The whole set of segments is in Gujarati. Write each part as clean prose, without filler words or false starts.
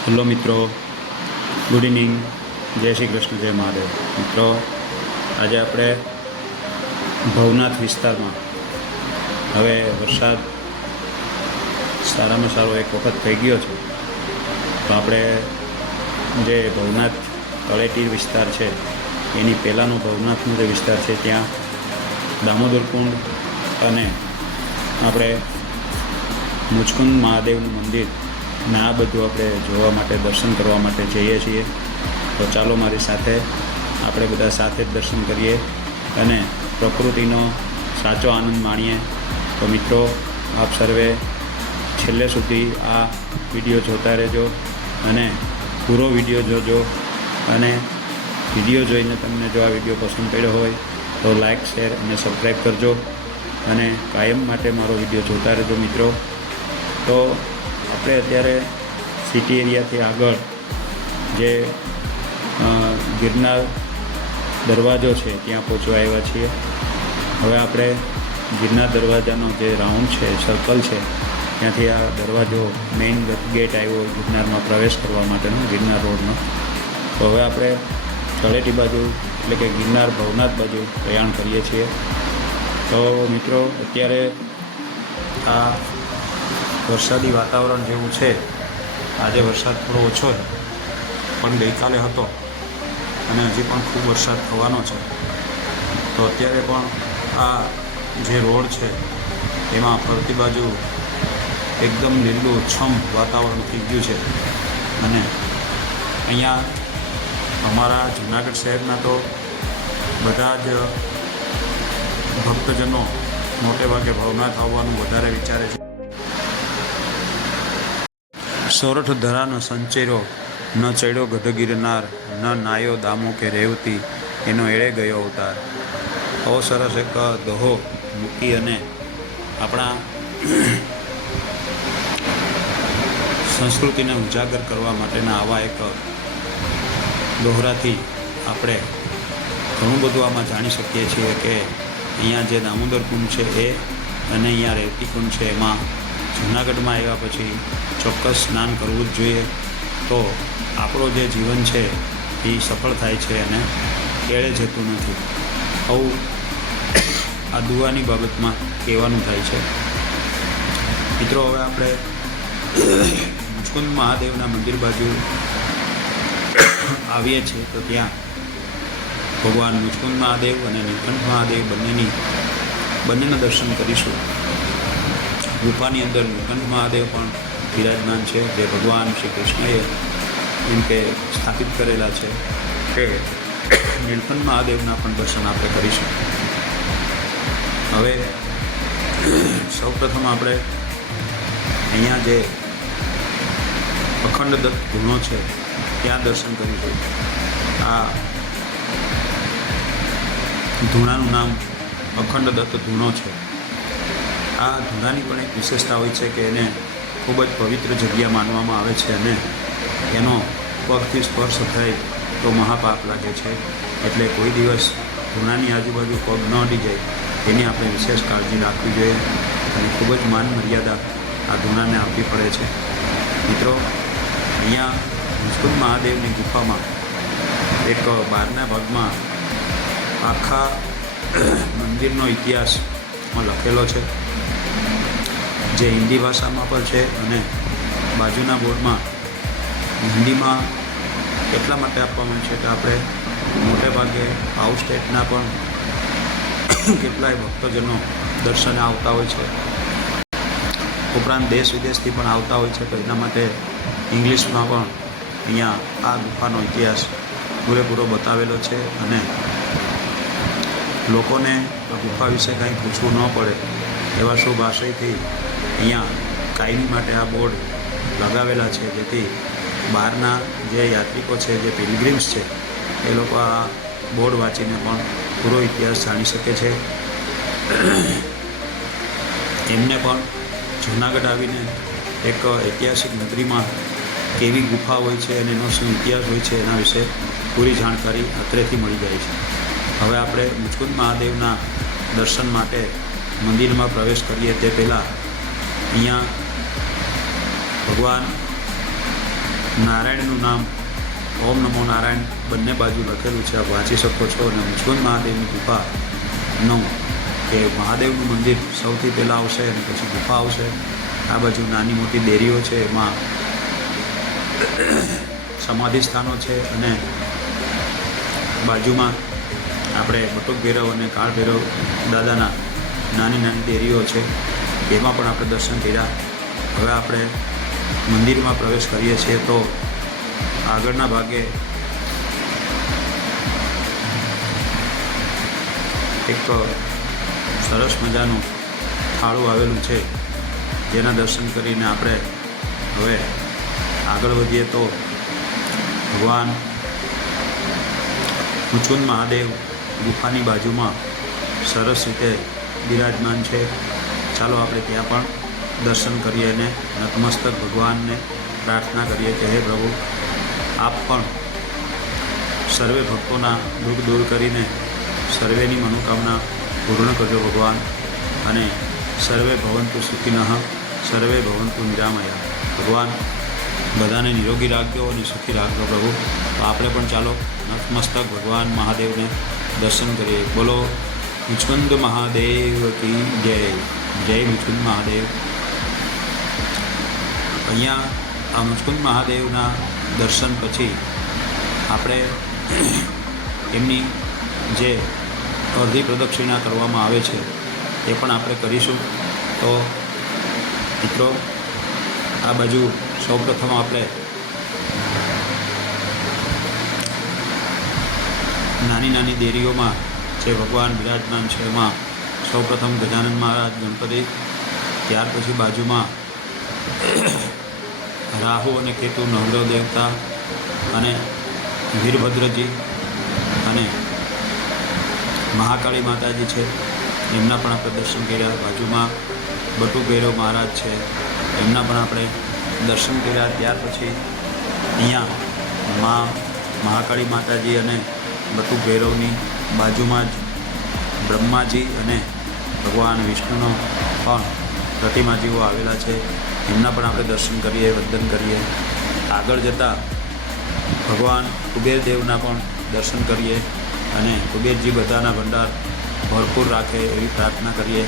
હેલો મિત્રો, ગુડ ઇવનિંગ, જય શ્રી કૃષ્ણ, જય મહાદેવ. મિત્રો, આજે આપણે ભવનાથ વિસ્તારમાં હવે વરસાદ સારામાં સારો એક વખત થઈ ગયો છે, તો આપણે જે ભવનાથ તળેટી વિસ્તાર છે એની પહેલાંનો ભવનાથનો જે વિસ્તાર છે ત્યાં દામોદર કુંડ અને આપણે મુચકુંદ મહાદેવનું મંદિર ને આ બધું આપણે જોવા માટે, દર્શન કરવા માટે જઈએ છીએ. તો ચાલો મારી સાથે આપણે બધા સાથે જ દર્શન કરીએ અને પ્રકૃતિનો સાચો આનંદ માણીએ. તો મિત્રો, આપ સર્વે છેલ્લે સુધી આ વિડીયો જોતા રહેજો અને પૂરો વિડીયો જોજો. અને વિડીયો જોઈને તમને જો આ વિડીયો પસંદ પડ્યો હોય તો લાઇક, શેર અને સબસ્ક્રાઈબ કરજો અને કાયમ માટે મારો વિડીયો જોતા રહેજો મિત્રો. તો આપણે અત્યારે સિટી એરિયાથી આગળ જે ગિરનાર દરવાજો છે ત્યાં પહોંચવા આવ્યા છીએ. હવે આપણે ગિરનાર દરવાજાનો જે રાઉન્ડ છે, સર્કલ છે, ત્યાંથી આ દરવાજો મેઇન ગેટ આવ્યો ગિરનારમાં પ્રવેશ કરવા માટેનો, ગિરનાર રોડનો. તો હવે આપણે તળેટી બાજુ એટલે કે ગિરનાર ભવનાથ બાજુ પ્રયાણ કરીએ છીએ. તો મિત્રો, અત્યારે આ વરસાદી વાતાવરણ જેવું છે. આજે વરસાદ થોડો ઓછો છે, પણ ગઈકાલે હતો અને હજી પણ ખૂબ વરસાદ થવાનો છે. તો અત્યારે પણ આ જે રોડ છે એમાં ફરતી બાજુ એકદમ લીલું છમ વાતાવરણ થઈ ગયું છે. અને અહીંયા અમારા જૂનાગઢ શહેરના તો બધા જ ભક્તજનો મોટે ભાગે ભવનાથ આવવાનું વધારે વિચારે છે. સોરઠ ધરાનો સંચેરો, ન ચડ્યો ગઢ ગિરનાર, ન નાયો દામો કે રેવતી, એનો એળે ગયો અવતાર. આવો સરસ એક દોહો મૂકી અને આપણા સંસ્કૃતિને ઉજાગર કરવા માટેના આવા એક દોહરાથી આપણે ઘણું બધું આમાં જાણી શકીએ છીએ કે અહીંયા જે દામોદર કુંડ છે એ અને અહીંયા રેવતી કુંડ છે એમાં જૂનાગઢમાં આવ્યા પછી ચોક્કસ સ્નાન કરવું જ જોઈએ. તો આપણું જે જીવન છે એ સફળ થાય છે અને એળે જતું નથી. આવું આ દુઆની બાબતમાં કહેવાનું થાય છે. મિત્રો, હવે આપણે મુચકુંદ મહાદેવના મંદિર બાજુ આવીએ છીએ. તો ત્યાં ભગવાન મુચકુંદ મહાદેવ અને નીલકંઠ મહાદેવ બંનેના દર્શન કરીશું. ગુફાની અંદર નીલકંઠ મહાદેવ પણ બિરાજમાન છે, જે ભગવાન શ્રી કૃષ્ણએ એમ કે સ્થાપિત કરેલા છે કે નીલકંઠ મહાદેવના પણ દર્શન આપણે કરીશું. હવે સૌપ્રથમ આપણે અહીંયા જે અખંડ દત્ત ધૂણો છે ત્યાં દર્શન કરીશું. આ ધૂણાનું નામ અખંડ દત્ત ધૂણો છે. આ ધૂણાની પણ એક વિશેષતા હોય છે કે એને ખૂબ જ પવિત્ર જગ્યા માનવામાં આવે છે અને એનો પગથી સ્પર્શ થાય તો મહાપાપ લાગે છે. એટલે કોઈ દિવસ ધૂણાની આજુબાજુ પગ ન અડી જાય એની આપણે વિશેષ કાળજી રાખવી જોઈએ અને ખૂબ જ માન મર્યાદા આ ધૂણાને આપવી પડે છે. મિત્રો, અહીંયા મુચકુંદ મહાદેવની ગુફામાં એક બહારના ભાગમાં આખા મંદિરનો ઇતિહાસમાં લખેલો છે, જે હિન્દી ભાષામાં પણ છે અને બાજુના બોર્ડમાં હિન્દીમાં એટલા માટે આપવામાં છે કે આપણે મોટે ભાગે આઉટ સ્ટેટના પણ કેટલાય ભક્તજનો દર્શને આવતા હોય છે, ઉપરાંત દેશ વિદેશથી પણ આવતા હોય છે. તો એના માટે ઇંગ્લિશમાં પણ અહીંયા આ ગુફાનો ઇતિહાસ પૂરેપૂરો બતાવેલો છે અને લોકોને ગુફા વિશે કાંઈ પૂછવું ન પડે એવા શુભ આશયથી અહીંયા કાયમી માટે આ બોર્ડ લગાવેલા છે, જેથી બહારના જે યાત્રિકો છે, જે પિલગ્રીમ્સ છે, એ લોકો આ બોર્ડ વાંચીને પણ પૂરો ઇતિહાસ જાણી શકે છે. એમને પણ જૂનાગઢ આવીને એક ઐતિહાસિક નગરીમાં કેવી ગુફા હોય છે અને એનો શું ઇતિહાસ હોય છે એના વિશે પૂરી જાણકારી અત્રેથી મળી જાય છે. હવે આપણે મુચકુંદ મહાદેવના દર્શન માટે મંદિરમાં પ્રવેશ કરીએ તે પહેલાં અહીંયા ભગવાન નારાયણનું નામ ઓમ નમો નારાયણ બંને બાજુ લખેલું છે, આપ વાંચી શકો છો. અને મુચકુંદ મહાદેવની ગુફાનો કે મહાદેવનું મંદિર સૌથી પહેલાં આવશે અને પછી ગુફા આવશે. આ બાજુ નાની મોટી દેરીઓ છે, એમાં સમાધિ સ્થાનો છે, અને બાજુમાં આપણે બટુક ભૈરવ અને કાળ ભૈરવ દાદાના નાની નાની દેરીઓ છે, એમાં પણ આપણે દર્શન કર્યા. હવે આપણે મંદિરમાં પ્રવેશ કરીએ છીએ તો આગળના ભાગે એક સરસ મજાનું થાળું આવેલું છે, જેના દર્શન કરીને આપણે હવે આગળ વધીએ તો ભગવાન મુચુંદ મહાદેવ ગુફાની બાજુમાં સરસ રીતે બિરાજમાન છે. ચાલો આપણે ત્યાં પણ દર્શન કરીએ અને નતમસ્તક ભગવાનને પ્રાર્થના કરીએ કે હે પ્રભુ, આપ પણ સર્વે ભક્તોના દુઃખ દૂર કરીને સર્વેની મનોકામના પૂર્ણ કરજો ભગવાન, અને સર્વે ભવંતુ સુખિનઃ સર્વે ભવંતુ નિરામયા. ભગવાન બધાને નિરોગી રાખજો અને સુખી રાખજો પ્રભુ. તો આપણે પણ ચાલો નતમસ્તક ભગવાન મહાદેવને દર્શન કરીએ. બોલો મુચુંદ મહાદેવ કી જય. જય મુચુંદ મહાદેવ. અહીંયા આ મુચુંદ મહાદેવના દર્શન પછી આપણે એમની જે અડધી પ્રદક્ષિણા કરવામાં આવે છે એ પણ આપણે કરીશું. તો મિત્રો, આ બાજુ સૌપ્રથમ આપણે નાની નાની દેરીઓમાં જે ભગવાન બિરાજમાન છે એમાં સૌપ્રથમ ગજાનન મહારાજ, ગણપતિ, ત્યાર પછી બાજુમાં રાહુ અને કેતુ નવગ્રહ દેવતા અને વીરભદ્રજી અને મહાકાળી માતાજી છે, એમના પણ આપણે દર્શન કર્યા. બાજુમાં બટુક ભૈરવ મહારાજ છે, એમના પણ આપણે દર્શન કર્યા. ત્યાર પછી અહીંયા મહાકાળી માતાજી અને બટુક ભૈરવની બાજુમાં જ બ્રહ્માજી અને ભગવાન વિષ્ણુનો પણ પ્રતિમાજીઓ આવેલા છે, એમના પણ આપણે દર્શન કરીએ, વંદન કરીએ. આગળ જતાં ભગવાન કુબેરદેવના પણ દર્શન કરીએ અને કુબેરજી બધાના ભંડાર ભરપૂર રાખે એવી પ્રાર્થના કરીએ.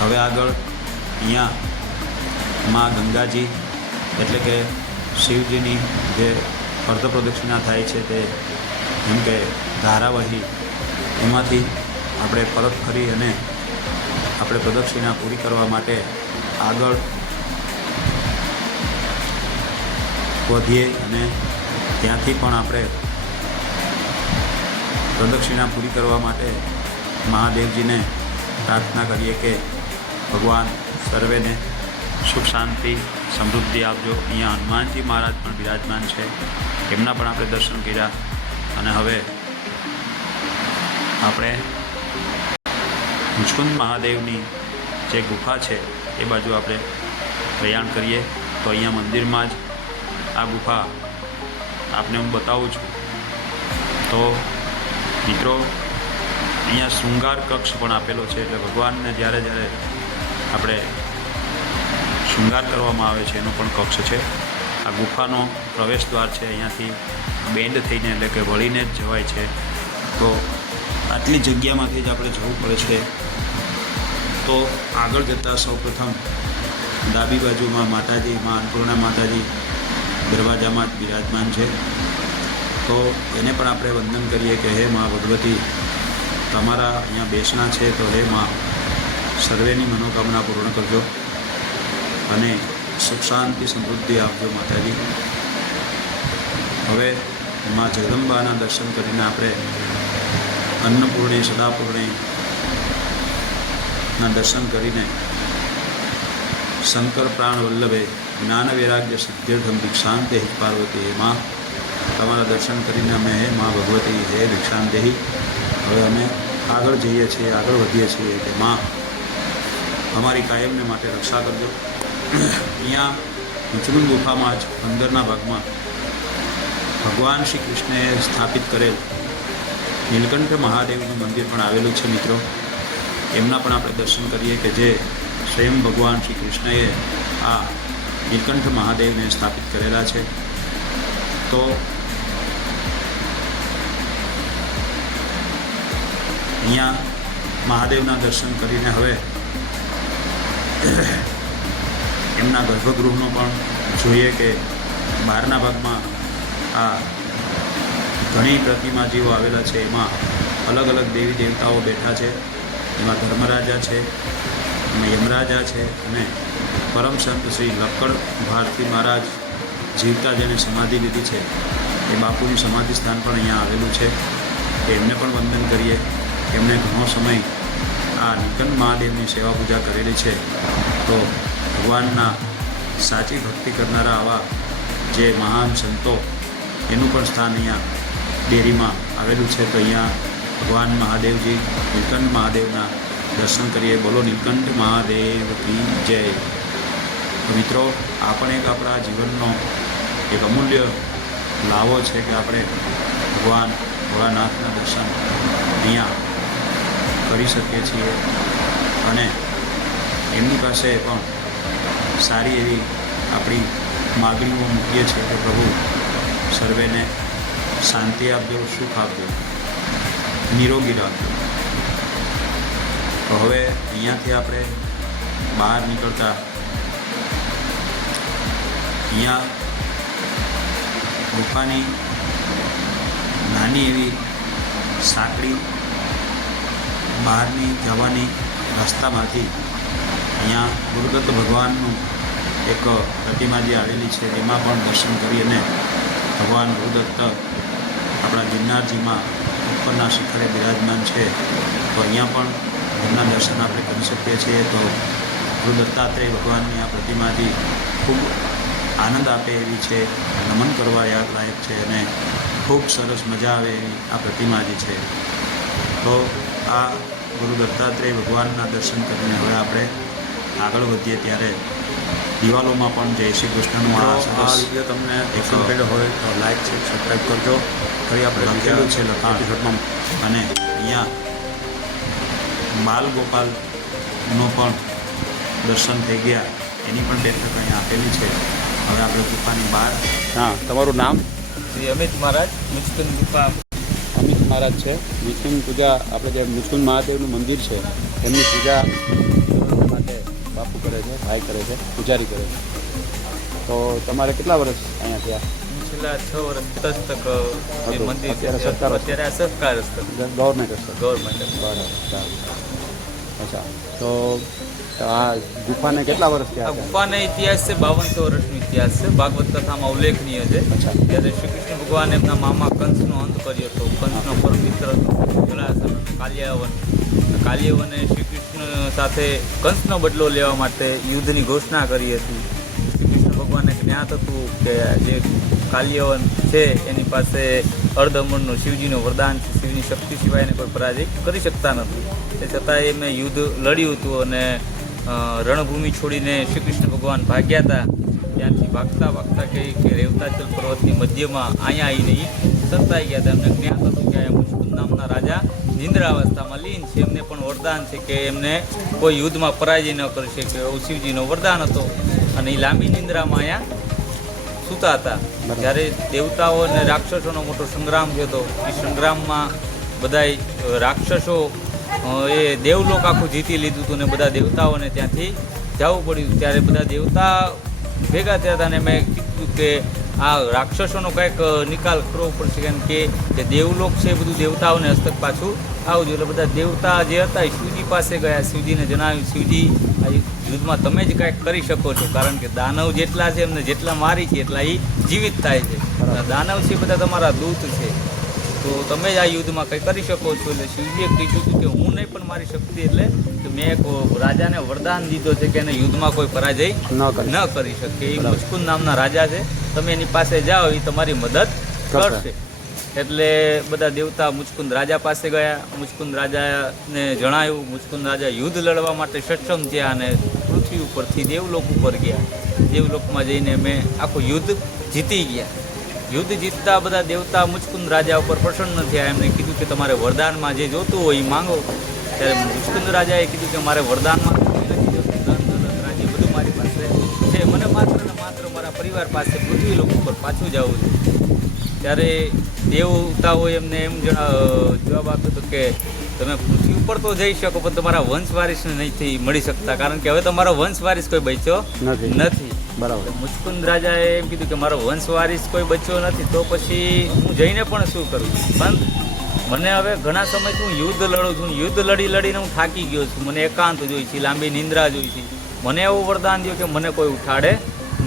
હવે આગળ અહીંયા માં ગંગાજી એટલે કે શિવજીની જે અર્ધ પ્રદક્ષિણા થાય છે તે એમ કે ધારાવહી, એમાંથી આપણે પરત ફરી અને આપણે પ્રદક્ષિણા પૂરી કરવા માટે આગળ વધીએ અને ત્યાંથી પણ આપણે પ્રદક્ષિણા પૂરી કરવા માટે મહાદેવજીને પ્રાર્થના કરીએ કે ભગવાન સર્વેને સુખ શાંતિ સમૃદ્ધિ આપજો. અહીંયા હનુમાનજી મહારાજ પણ બિરાજમાન છે, એમના પણ આપણે દર્શન કર્યા. અને હવે આપણે મુચુંદ મહાદેવની જે ગુફા છે એ બાજુ આપણે પ્રયાણ કરીએ. તો અહીંયા મંદિરમાં જ આ ગુફા આપને હું બતાવું છું. તો મિત્રો, અહીંયા શૃંગાર કક્ષ પણ આપેલો છે, એટલે ભગવાનને જ્યારે જ્યારે આપણે શૃંગાર કરવામાં આવે છે એનો પણ કક્ષ છે. આ ગુફાનો પ્રવેશ દ્વાર છે, અહીંયાથી બેન્ડ થઈને એટલે કે વળીને જ જવાય છે. તો આટલી જગ્યામાંથી જ આપણે જવું પડે છે. તો આગળ જતાં સૌપ્રથમ ડાબી બાજુમાં માતાજી, મા અન્નપૂર્ણા માતાજી દરવાજામાં જ બિરાજમાન છે. તો એને પણ આપણે વંદન કરીએ કે હે મા ભગવતી, તમારા અહીંયા બેસણા છે, તો હે મા સર્વેની મનોકામના પૂર્ણ કરજો અને સુખ શાંતિ સમૃદ્ધિ આપજો માતાજી. હવે મા જગદંબાના દર્શન કરીને આપણે અન્નપૂર્ણી, સદાપૂર્ણીના દર્શન કરીને શંકર પ્રાણ વલ્લભે જ્ઞાન વૈરાગ્ય સિદ્ધ્યર્થમ ભિક્ષાંતે પાર્વતી, હે મા તમારા દર્શન કરીને અમે હે મા ભગવતી હે ભિક્ષાંતેહી. હવે અમે આગળ જઈએ છીએ, આગળ વધીએ છીએ કે મા અમારી કાયમને માટે રક્ષા કરજો. અહીંયા મુચુંદ ગુફામાં જ અંદરના ભાગમાં ભગવાન શ્રી કૃષ્ણએ સ્થાપિત કરેલ નીલકંઠ મહાદેવનું મંદિર પણ આવેલું છે. મિત્રો, એમના પણ આપણે દર્શન કરીએ કે જે સ્વયં ભગવાન શ્રી કૃષ્ણએ આ નીલકંઠ મહાદેવને સ્થાપિત કરેલા છે. તો અહીંયા મહાદેવના દર્શન કરીને હવે એમના ગર્ભગૃહનો પણ જોઈએ કે બહારના ભાગમાં આ ઘણી પ્રતિમાજીઓ આવેલા છે. એમાં અલગ અલગ દેવી દેવતાઓ બેઠા છે. એમાં ધર્મરાજા છે, એમાં યમરાજા છે અને પરમ સંત શ્રી લક્કડ ભારતી મહારાજ જીવતા જેને સમાધિ લીધી છે એ બાપુની સમાધિ સ્થાન પણ અહીંયા આવેલું છે. એમને પણ વંદન કરીએ. એમણે ઘણો સમય આ નિકંદ મહાદેવની સેવા પૂજા કરેલી છે. તો ભગવાનના સાચી ભક્તિ કરનારા આવા જે મહાન સંતો એનું પણ સ્થાન અહીંયા ડેરીમાં આવેલું છે. તો અહીંયા ભગવાન મહાદેવજી નીલકંઠ મહાદેવના દર્શન કરીએ. બોલો નીલકંઠ મહાદેવ કી જય. તો મિત્રો, આ પણ એક આપણા જીવનનો એક અમૂલ્ય લાવો છે કે આપણે ભગવાન ભોળાનાથના દર્શન અહીંયા કરી શકીએ છીએ અને એમની પાસે પણ સારી એવી આપણી માગણીઓ મૂકીએ છીએ કે પ્રભુ સર્વેને શાંતિ આપજો, સુખ આપજો, નિરોગી રાખજો. તો હવે અહીંયાથી આપણે બહાર નીકળતા અહીંયા ગુફાની નાની એવી સાંકડી બહારની જવાની રસ્તામાંથી અહીંયા ગુરુદત્ત ભગવાનનું એક પ્રતિમા જે આવેલી છે એમાં પણ દર્શન કરી અને ભગવાન ગુરુદત્ત આપણા ગિરનારજીમાં ઉપરના શિખરે બિરાજમાન છે. તો અહીંયા પણ એમના દર્શન આપણે કરી શકીએ છીએ. તો ગુરુ દત્તાત્રેય ભગવાનની આ પ્રતિમાથી ખૂબ આનંદ આપે એવી છે, નમન કરવા લાયક છે અને ખૂબ સરસ મજા આવે એવી આ પ્રતિમાજી છે. તો આ ગુરુ દત્તાત્રેય ભગવાનના દર્શન કરીને હવે આપણે આગળ વધીએ. ત્યારે દિવાલોમાં પણ જય શ્રી કૃષ્ણનું આ વિડીયો તમને પસંદ પડ્યો હોય તો લાઈક છે, સબસ્ક્રાઈબ કરજો. ફરી આપણે લખેલું છે લખાણ અને અહીંયા બાલ ગોપાલનો પણ દર્શન થઈ ગયા. એની પણ બેઠક અહીંયા આપેલી છે. હવે આપણે ગુફાની બહાર. હા, તમારું નામ? શ્રી અમિત મહારાજ, મુચકુંદ ગુફા. અમિત મહારાજ છે. મુચકુંદ પૂજા આપણે જે મુચકુંદ મહાદેવનું મંદિર છે એમની પૂજા માટે બાપુ કરે છે, ભાઈ કરે છે, પૂજારી કરે છે. તો તમારે કેટલા વર્ષ અહીંયા થયા? છેલ્લા 6 વર્ષ તક જે મંદિર છે સરકાર અત્યારે આ સરકાર ગવર્મેન્ટ હશે. ગવર્મેન્ટ. બરાબર, સારું. અચ્છા, તો આ ગુફાને કેટલા વર્ષ આ થયા? ગુફાનો ઇતિહાસ છે 5200 વર્ષનો ઇતિહાસ છે. ભાગવત કથામાં ઉલ્લેખનીય છે. અચ્છા. ત્યારે શ્રી કૃષ્ણ ભગવાન એમના મામા કંસનો અંત કર્યો હતો. કંસનો પરમ મિત્ર જલાસન, કાલ્યવને શ્રી કૃષ્ણ સાથે કંસનો બદલો લેવા માટે યુદ્ધની ઘોષણા કરી હતી. શ્રી કૃષ્ણ ભગવાનને જ્ઞાત હતું કે જે કાલ્યવન છે એની પાસે અર્ધમણનું શિવજીનું વરદાન છે. શિવની શક્તિ સિવાય એને કોઈ પરાજય કરી શકતા નથી. તે છતાં એમણે યુદ્ધ લડ્યું હતું અને રણભૂમિ છોડીને શ્રી કૃષ્ણ ભગવાન ભાગ્યા હતા. ત્યાંથી ભાગતા કે રેવતાચલ પર્વતની મધ્યમાં અહીંયા આવીને સંતાઈ ગયા હતા. એમને જ્ઞાત હતું કે મુચકુંદ નામના રાજા નિંદ્રાવસ્થામાં લીન છે. એમને પણ વરદાન છે કે એમને કોઈ યુદ્ધમાં પરાજય ન કરી શકે એવું શિવજીનો વરદાન હતો અને એ લાંબી નિંદ્રામાં અહીંયા સૂતા હતા. જ્યારે દેવતાઓ અને રાક્ષસોનો મોટો સંગ્રામ થયો હતો. એ સંગ્રામમાં બધાય રાક્ષસો એ દેવલોક આખું જીતી લીધું હતું ને બધા દેવતાઓને ત્યાંથી જવું પડ્યું. ત્યારે બધા દેવતા ભેગા થયા હતા અને મેં કીધું કે આ રાક્ષસોનો કંઈક નિકાલ કરવો પડશે. કારણ કે જે દેવલોક છે એ બધું દેવતાઓને હસ્તક પાછું આવજો. એટલે બધા દેવતા જે હતા એ શિવજી પાસે ગયા. શિવજીને જણાવ્યું, શિવજી આ યુદ્ધમાં તમે જ કાંઈક કરી શકો છો. કારણ કે દાનવ જેટલા છે એમને જેટલા મારી છે એટલા એ જીવિત થાય છે. દાનવ છે બધા તમારા દૂત છે, તો તમે જ આ યુદ્ધમાં કંઈ કરી શકો છો. એટલે શિવજીએ કીધું હતું કે હું નહીં પણ મારી શક્તિ એટલે કે મેં એક રાજાને વરદાન દીધો છે કે એને યુદ્ધમાં કોઈ પરાજય ન કરી શકે. એ મુચકુંદ નામના રાજા છે, તમે એની પાસે જાઓ એ તમારી મદદ કરશે. એટલે બધા દેવતા મુચકુંદ રાજા પાસે ગયા. મુચકુંદ રાજાને જણાવ્યું. મુચકુંદ રાજા યુદ્ધ લડવા માટે સક્ષમ થયા અને પૃથ્વી ઉપરથી દેવલોક ઉપર ગયા. દેવલોકમાં જઈને મેં આખું યુદ્ધ જીતી ગયા. યુદ્ધ જીતતા બધા દેવતા મુચકુંદ રાજા ઉપર પ્રસન્ન થયા. એમને કીધું કે તમારે વરદાનમાં જે જોતું હોય એ માંગો. ત્યારે મુચકુંદ રાજાએ કીધું કે મારે વરદાનમાં નથી જોતું, ધન દોલત રાજ્ય બધું મારી પાસે છે. મને માત્ર ને માત્ર મારા પરિવાર પાસે પૃથ્વી લોક ઉપર પાછું જવું છે. ત્યારે દેવતાઓએ એમને એમ જવાબ આપ્યો હતો કે તમે પૃથ્વી ઉપર તો જઈ શકો પણ તમારા વંશવારીસને નથી મળી શકતા, કારણ કે હવે તમારો વંશવારીસ કોઈ બચ્યો નથી. બરાબર. મુચકુંદ રાજાએ એમ કીધું કે મારો વંશવારીસ કોઈ બચ્યો નથી, તો પછી હું જઈને પણ શું કરું? પણ મને હવે ઘણા સમયથી હું યુદ્ધ લડું છું, યુદ્ધ લડીને હું થાકી ગયો છું, મને એકાંત જોઈ છે, લાંબી નિંદ્રા જોઈ છે. મને એવું વરદાન દ્યો કે મને કોઈ ઉઠાડે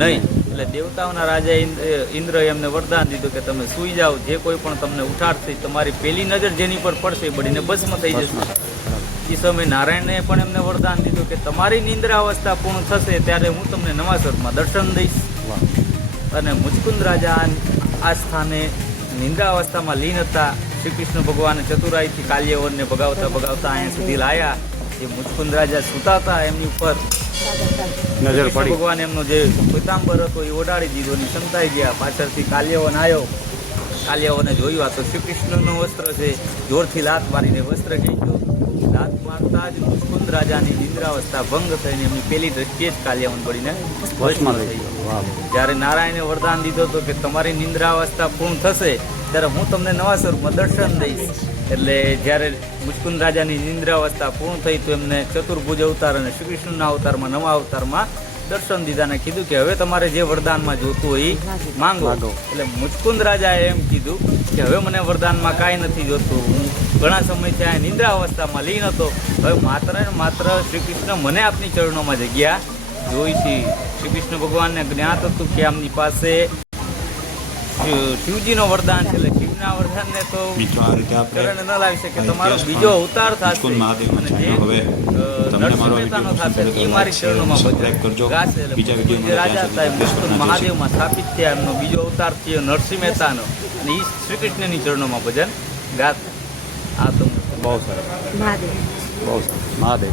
નહીં. એટલે દેવતાઓના રાજા ઇન્દ્રએ એમને વરદાન દીધું કે તમે સૂઈ જાઓ, જે કોઈ પણ તમને ઉઠાડશે તમારી પહેલી નજર જેની પર પડશે એ બળીને ભસ્મ થઈ જશે. એ સમયે નારાયણે પણ એમને વરદાન દીધું કે તમારી નિંદ્રા અવસ્થા પૂર્ણ થશે ત્યારે હું તમને નવા સ્વરૂપમાં દર્શન દઈશ. અને મુચકુંદ રાજા આ સ્થાને નિંદ્રા અવસ્થામાં લીન હતા. શ્રી કૃષ્ણ ભગવાને ચતુરાઈથી કાલ્યવનને ભગાવતા અહીંયા સુધી લાયા. જે મુચકુંદ રાજા સૂતા હતા એમની ઉપર નજર પડી. ભગવાન એમનો જે પીતાંબર હતો એ ઓડાડી દીધો ને સંતાઈ ગયા. પાછળથી કાલ્યવન આવ્યો. કાલ્યવને જોયું આ તો શ્રી કૃષ્ણનું વસ્ત્ર છે. જોરથી લાત મારીને વસ્ત્ર ખેંચ્યો. લાત મારતા જ મુચકુંદ રાજાની નિંદ્રાવસ્થા ભંગ થઈને એમની પેલી દ્રષ્ટિએ જ કાલ્યવન પડીને ભસ્મ થઈ ગયો. જ્યારે નારાયણે વરદાન દીધો હતો કે તમારી નિંદ્રાવસ્થા પૂર્ણ થશે ત્યારે હું તમને નવા સ્વરૂપમાં દર્શન દઈશ. એટલે જ્યારે મુચકુંદ રાજાની નિંદ્રાવસ્થા પૂર્ણ થઈ તો એમને ચતુર્ભુજ અવતાર અને શ્રી કૃષ્ણના અવતારમાં નવા અવતારમાં દર્શન દીધા ને કીધું કે હવે તમારે જે વરદાનમાં જોતું હોય એ માંગો. એટલે મુચકુંદ રાજાએ એમ કીધું કે હવે મને વરદાનમાં કાંઈ નથી જોતું, હું ઘણા સમયથી આ નિંદ્રા અવસ્થામાં લીન હતો, હવે માત્ર ને માત્ર શ્રી કૃષ્ણ મને આપની ચરણોમાં જગ્યા જોઈ છે. શ્રી કૃષ્ણ ભગવાનને જ્ઞાત હતું કે આમની પાસે શિવજીનો વરદાન છે, એટલે શિવના વરદાનને તો મિત્રો આ રીતે આપણે ચરણ ન લાવી શકે. તમારો બીજો અવતાર થશે મુચકુંદ મહાદેવનો અને જે ચેનલ હવે તમને મારો નરસિંહ મહેતાનો વિડીયો થશે એ મારી ચરણોમાં સબસ્ક્રાઇબ કરજો. ગાશે. એટલે બીજા મુચકુંદ જે વિડીયો રાજા હતા એ મુચકુંદ મહાદેવમાં સ્થાપિત થયા. એમનો બીજો અવતાર થયો નરસિંહ મહેતાનો અને એ શ્રી કૃષ્ણની ચરણોમાં ભજન ગાત. આ તો બહુ સરસ. મહાદેવ. બહુ સરસ. મહાદેવ.